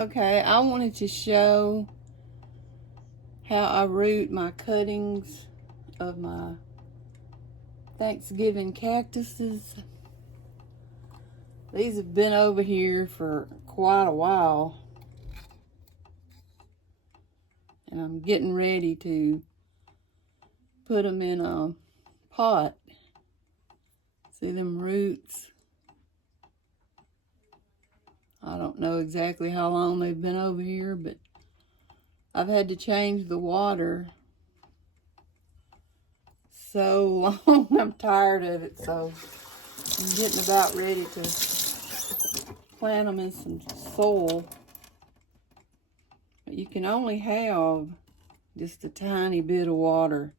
Okay, I wanted to show how I root my cuttings of my Thanksgiving cactuses. These have been over here for quite a while, and I'm getting ready to put them in a pot. See them roots? I don't know exactly how long they've been over here, but I've had to change the water so long. I'm tired of it, so I'm getting about ready to plant them in some soil. But you can only have just a tiny bit of water.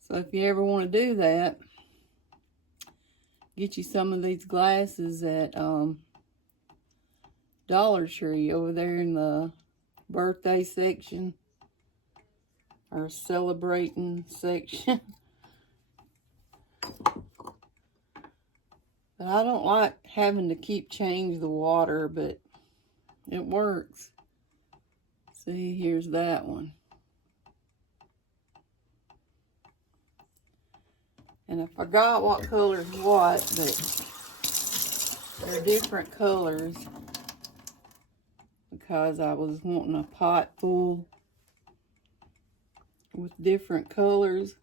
So if you ever want to do that, get you some of these glasses at Dollar Tree over there in the birthday section or celebrating section. But I don't like having to keep change the water, but it works. See, here's that one. And I forgot what color's what, but they're different colors because I was wanting a pot full with different colors.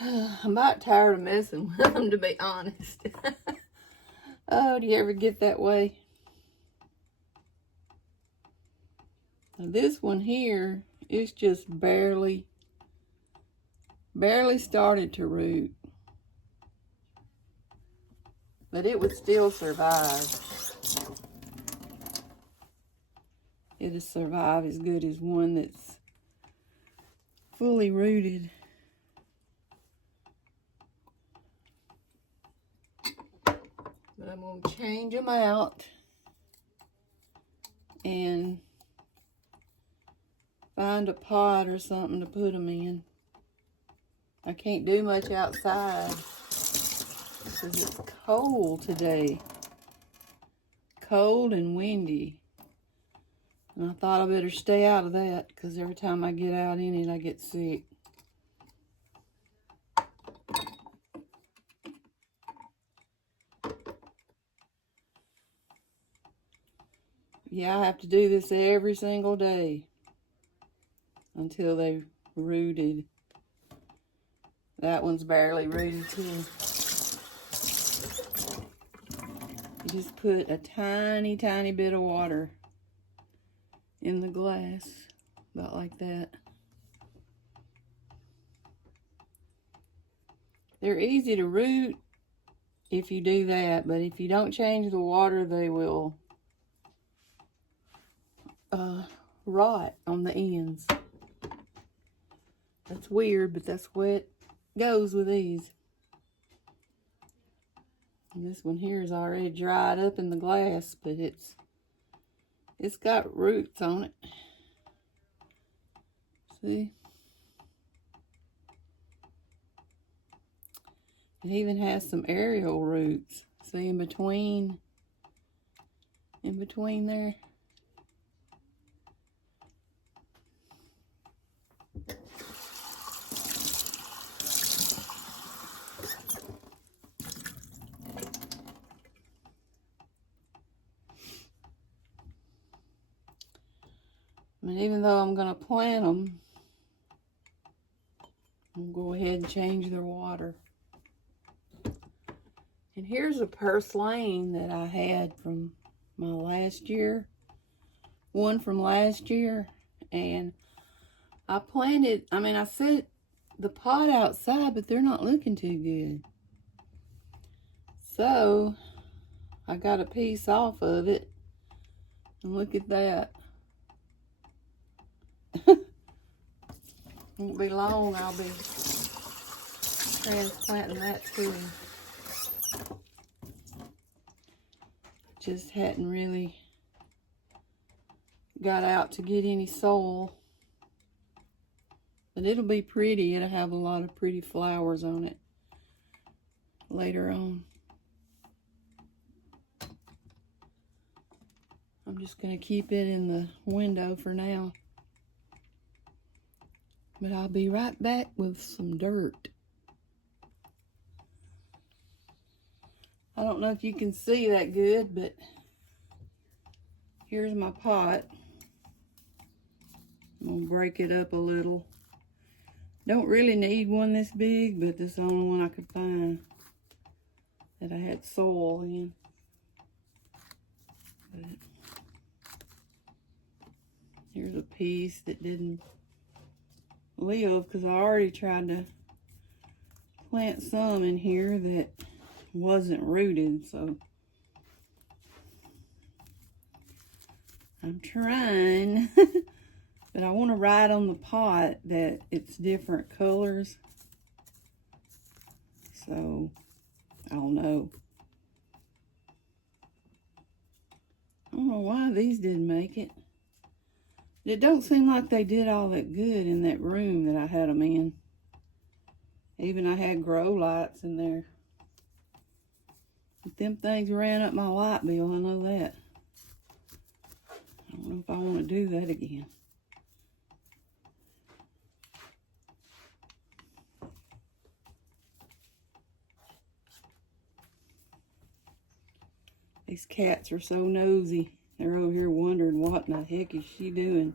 I'm about tired of messing with them, to be honest. Oh, do you ever get that way? Now this one here is just barely started to root. But it would still survive. It'll survive as good as one that's fully rooted. But I'm going to change them out and find a pot or something to put them in. I can't do much outside because it's cold today. Cold and windy. And I thought I better stay out of that because every time I get out in it, I get sick. Yeah, I have to do this every single day until they've rooted. That one's barely rooted too. You just put a tiny, tiny bit of water in the glass, about like that. They're easy to root if you do that, but if you don't change the water, they will rot on the ends. That's weird, but that's what it goes with these. And this one here is already dried up in the glass, but it's got roots on it. See? It even has some aerial roots. See, in between there. And even though I'm going to plant them, I'm going to go ahead and change their water. And here's a purslane that I had from my last year. One from last year. And I planted, I set the pot outside, but they're not looking too good. So, I got a piece off of it. And look at that. Won't be long, I'll be transplanting that too. Just hadn't really got out to get any soil. But it'll be pretty. It'll have a lot of pretty flowers on it later on. I'm just going to keep it in the window for now. But I'll be right back with some dirt. I don't know if you can see that good, but here's my pot. I'm going to break it up a little. Don't really need one this big, but this is the only one I could find that I had soil in. But here's a piece that didn't live because I already tried to plant some in here that wasn't rooted, so I'm trying. But I want to write on the pot that it's different colors, so I'll know. I don't know why these didn't make it. It don't seem like they did all that good in that room that I had them in. Even I had grow lights in there. But them things ran up my light bill, I know that. I don't know if I want to do that again. These cats are so nosy. They're over here wondering what in the heck is she doing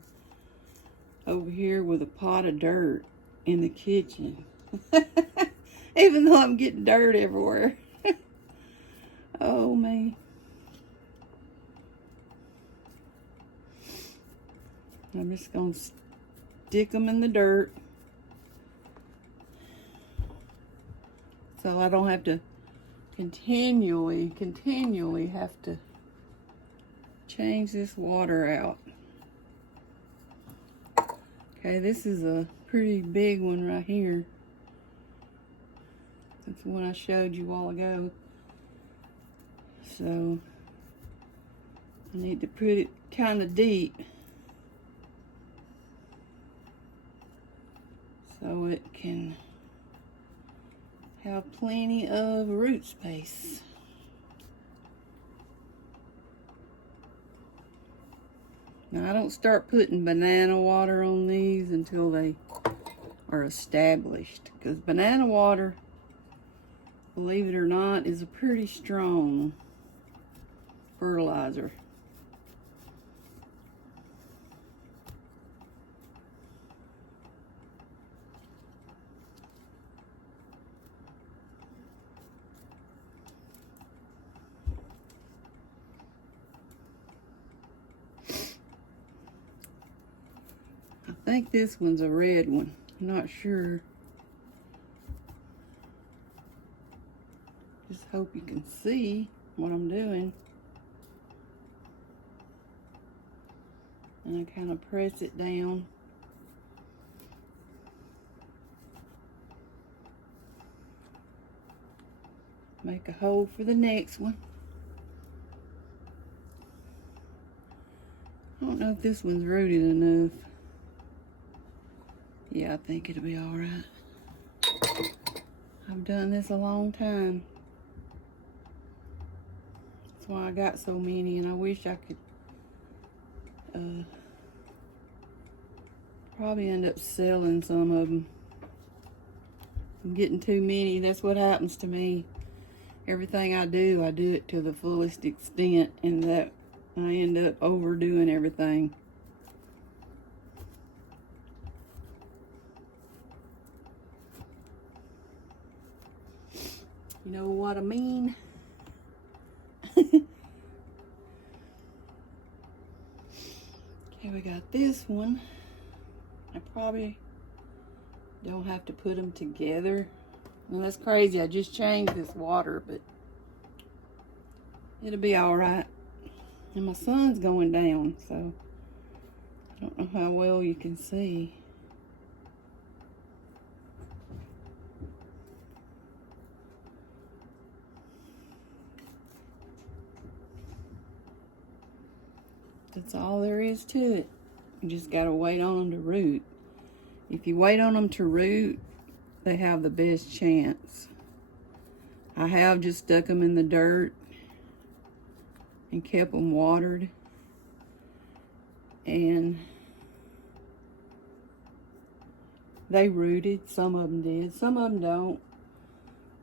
over here with a pot of dirt in the kitchen. Even though I'm getting dirt everywhere. Oh, man. I'm just going to stick them in the dirt so I don't have to continually have to change this water out. Okay, this is a pretty big one right here. That's the one I showed you a while ago. So I need to put it kind of deep so it can have plenty of root space. Now I don't start putting banana water on these until they are established, because banana water, believe it or not, is a pretty strong fertilizer. I think this one's a red one. I'm not sure. Just hope you can see what I'm doing. And I kind of press it down. Make a hole for the next one. I don't know if this one's rooted enough. Yeah, I think it'll be all right. I've done this a long time. That's why I got so many, and I wish I could probably end up selling some of them. I'm getting too many. That's what happens to me. Everything I do it to the fullest extent, and that I end up overdoing everything. You know what I mean? Okay, we got this one. I probably don't have to put them together. Well, that's crazy. I just changed this water, but it'll be all right. And my sun's going down, so I don't know how well you can see. That's all there is to it. You just gotta wait on them to root. If you wait on them to root, they have the best chance. I have just stuck them in the dirt and kept them watered. and they rooted. Some of them did, some of them don't.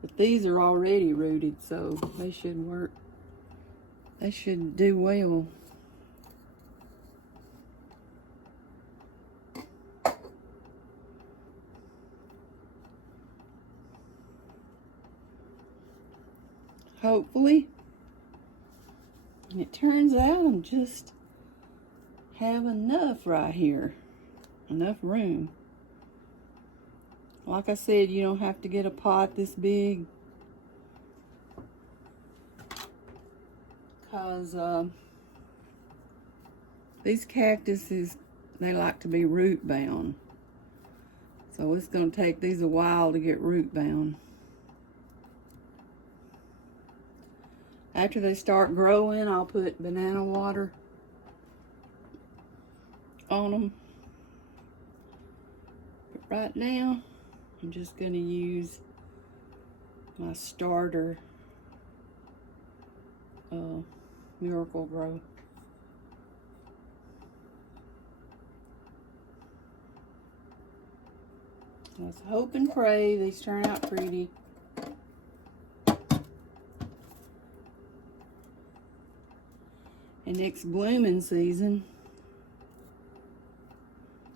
But these are already rooted, so they should work. They should do well. Hopefully. And it turns out I just have enough right here. Enough room. Like I said, you don't have to get a pot this big. Because these cactuses, they like to be root bound. So it's going to take these a while to get root bound. After they start growing, I'll put banana water on them. But right now, I'm just going to use my starter Miracle Grow. Let's hope and pray these turn out pretty. And next blooming season,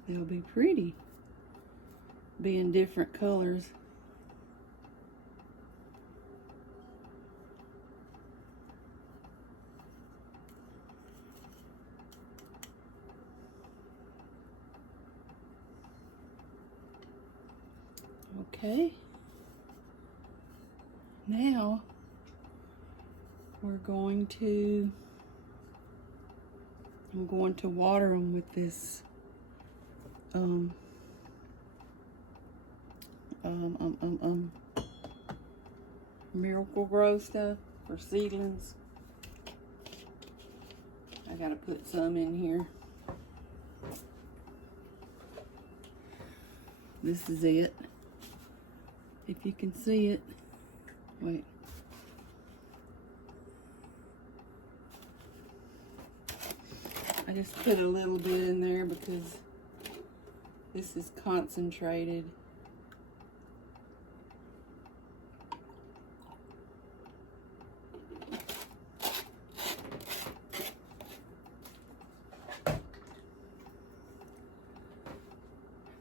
they'll be pretty. Be in different colors. Okay. Now we're going to, I'm going to water them with this Miracle Grow stuff for seedlings. I gotta put some in here. This is it. If you can see it. Wait. I just put a little bit in there because this is concentrated.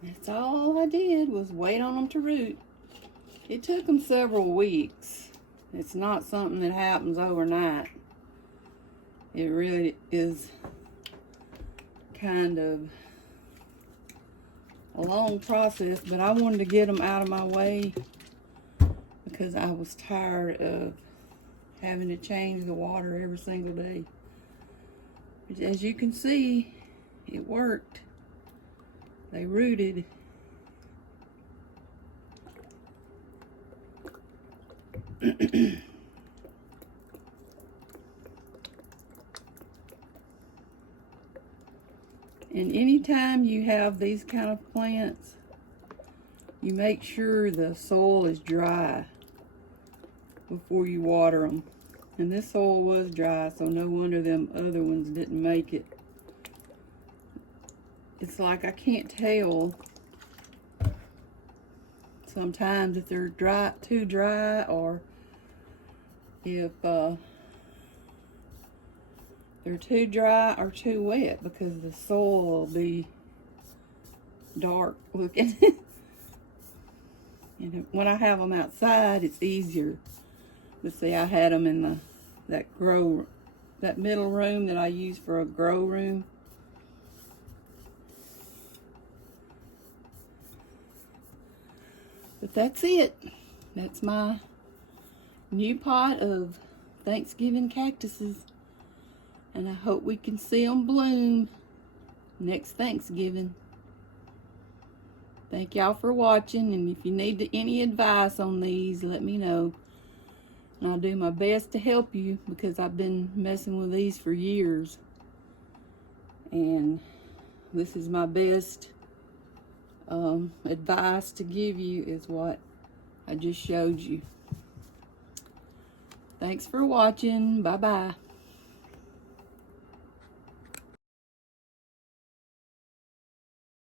That's all I did was wait on them to root. It took them several weeks. It's not something that happens overnight. It really is kind of a long process, but I wanted to get them out of my way because I was tired of having to change the water every single day. As you can see, it worked. They rooted. And anytime you have these kind of plants, you make sure the soil is dry before you water them. And this soil was dry, so no wonder them other ones didn't make it. It's like I can't tell sometimes if they're dry, too dry, or if they're too dry or too wet, because the soil will be dark looking. And when I have them outside, it's easier. Let's see, I had them in that middle room that I use for a grow room. But that's it. That's my new pot of Thanksgiving cactuses. And I hope we can see them bloom next Thanksgiving. Thank y'all for watching. And if you need any advice on these, let me know. And I'll do my best to help you because I've been messing with these for years. And this is my best advice to give you is what I just showed you. Thanks for watching. Bye-bye.